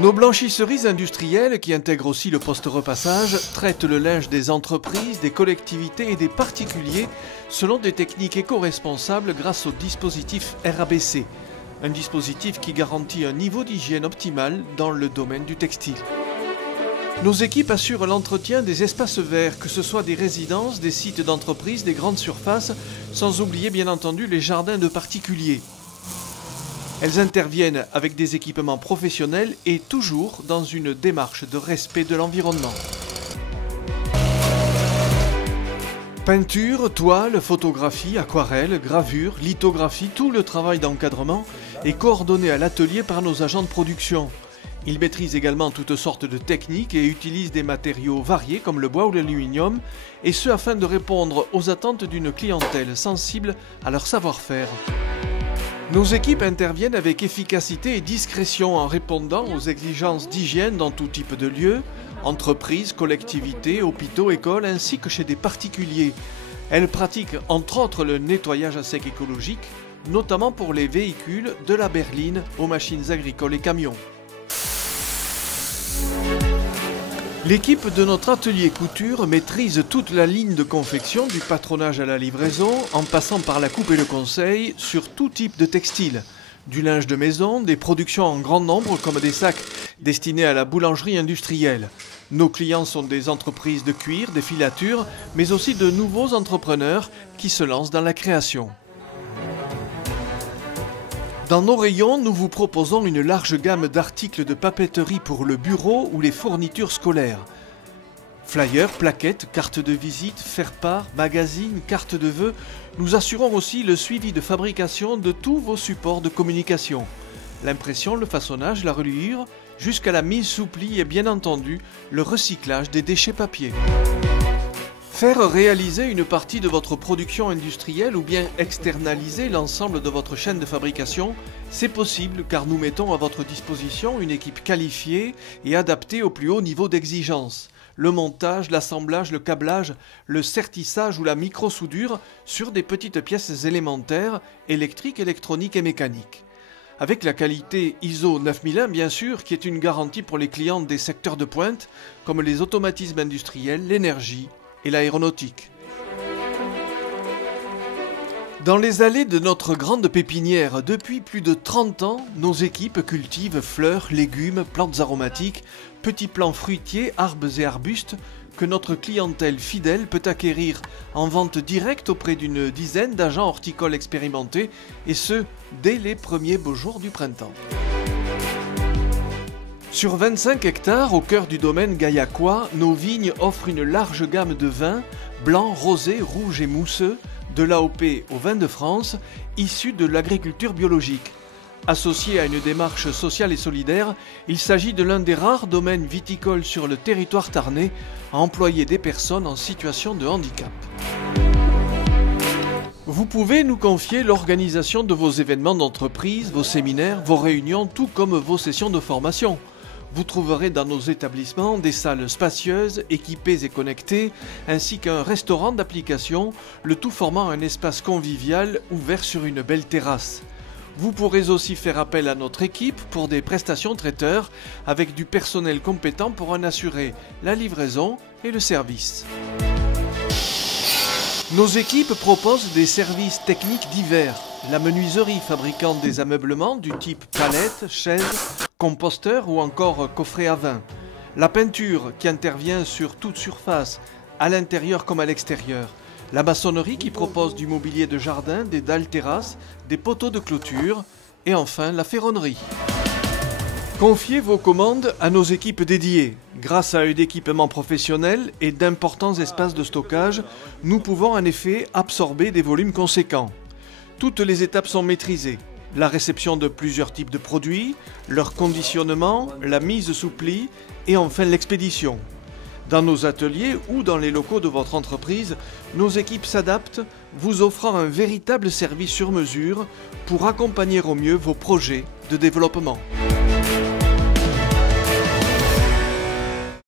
Nos blanchisseries industrielles, qui intègrent aussi le post-repassage, traitent le linge des entreprises, des collectivités et des particuliers selon des techniques éco-responsables grâce au dispositif RABC, un dispositif qui garantit un niveau d'hygiène optimal dans le domaine du textile. Nos équipes assurent l'entretien des espaces verts, que ce soit des résidences, des sites d'entreprise, des grandes surfaces, sans oublier bien entendu les jardins de particuliers. Elles interviennent avec des équipements professionnels et toujours dans une démarche de respect de l'environnement. Peinture, toile, photographie, aquarelle, gravure, lithographie, tout le travail d'encadrement est coordonné à l'atelier par nos agents de production. Ils maîtrisent également toutes sortes de techniques et utilisent des matériaux variés comme le bois ou l'aluminium, et ce afin de répondre aux attentes d'une clientèle sensible à leur savoir-faire. Nos équipes interviennent avec efficacité et discrétion en répondant aux exigences d'hygiène dans tout type de lieux, entreprises, collectivités, hôpitaux, écoles, ainsi que chez des particuliers. Elles pratiquent entre autres le nettoyage à sec écologique, notamment pour les véhicules de la berline aux machines agricoles et camions. L'équipe de notre atelier couture maîtrise toute la ligne de confection du patronage à la livraison en passant par la coupe et le conseil sur tout type de textile. Du linge de maison, des productions en grand nombre comme des sacs destinés à la boulangerie industrielle. Nos clients sont des entreprises de cuir, des filatures, mais aussi de nouveaux entrepreneurs qui se lancent dans la création. Dans nos rayons, nous vous proposons une large gamme d'articles de papeterie pour le bureau ou les fournitures scolaires. Flyers, plaquettes, cartes de visite, faire-part, magazines, cartes de vœux. Nous assurons aussi le suivi de fabrication de tous vos supports de communication. L'impression, le façonnage, la reliure, jusqu'à la mise sous pli et bien entendu le recyclage des déchets papier. Faire réaliser une partie de votre production industrielle ou bien externaliser l'ensemble de votre chaîne de fabrication, c'est possible car nous mettons à votre disposition une équipe qualifiée et adaptée au plus haut niveau d'exigence. Le montage, l'assemblage, le câblage, le sertissage ou la micro-soudure sur des petites pièces élémentaires, électriques, électroniques et mécaniques. Avec la qualité ISO 9001 bien sûr, qui est une garantie pour les clients des secteurs de pointe, comme les automatismes industriels, l'énergie et l'aéronautique. Dans les allées de notre grande pépinière, depuis plus de 30 ans, nos équipes cultivent fleurs, légumes, plantes aromatiques, petits plants fruitiers, arbres et arbustes que notre clientèle fidèle peut acquérir en vente directe auprès d'une dizaine d'agents horticoles expérimentés, et ce, dès les premiers beaux jours du printemps. Sur 25 hectares, au cœur du domaine gaillacois, nos vignes offrent une large gamme de vins, blancs, rosés, rouges et mousseux, de l'AOP au vin de France, issus de l'agriculture biologique. Associé à une démarche sociale et solidaire, il s'agit de l'un des rares domaines viticoles sur le territoire tarnais à employer des personnes en situation de handicap. Vous pouvez nous confier l'organisation de vos événements d'entreprise, vos séminaires, vos réunions, tout comme vos sessions de formation. Vous trouverez dans nos établissements des salles spacieuses, équipées et connectées, ainsi qu'un restaurant d'application, le tout formant un espace convivial ouvert sur une belle terrasse. Vous pourrez aussi faire appel à notre équipe pour des prestations traiteurs, avec du personnel compétent pour en assurer la livraison et le service. Nos équipes proposent des services techniques divers. La menuiserie fabriquant des ameublements du type palette, chaise, composteur ou encore coffret à vin. La peinture qui intervient sur toute surface, à l'intérieur comme à l'extérieur. La maçonnerie qui propose du mobilier de jardin, des dalles terrasses, des poteaux de clôture. Et enfin la ferronnerie. Confiez vos commandes à nos équipes dédiées. Grâce à un équipement professionnel et d'importants espaces de stockage, nous pouvons en effet absorber des volumes conséquents. Toutes les étapes sont maîtrisées. La réception de plusieurs types de produits, leur conditionnement, la mise sous pli et enfin l'expédition. Dans nos ateliers ou dans les locaux de votre entreprise, nos équipes s'adaptent, vous offrant un véritable service sur mesure pour accompagner au mieux vos projets de développement.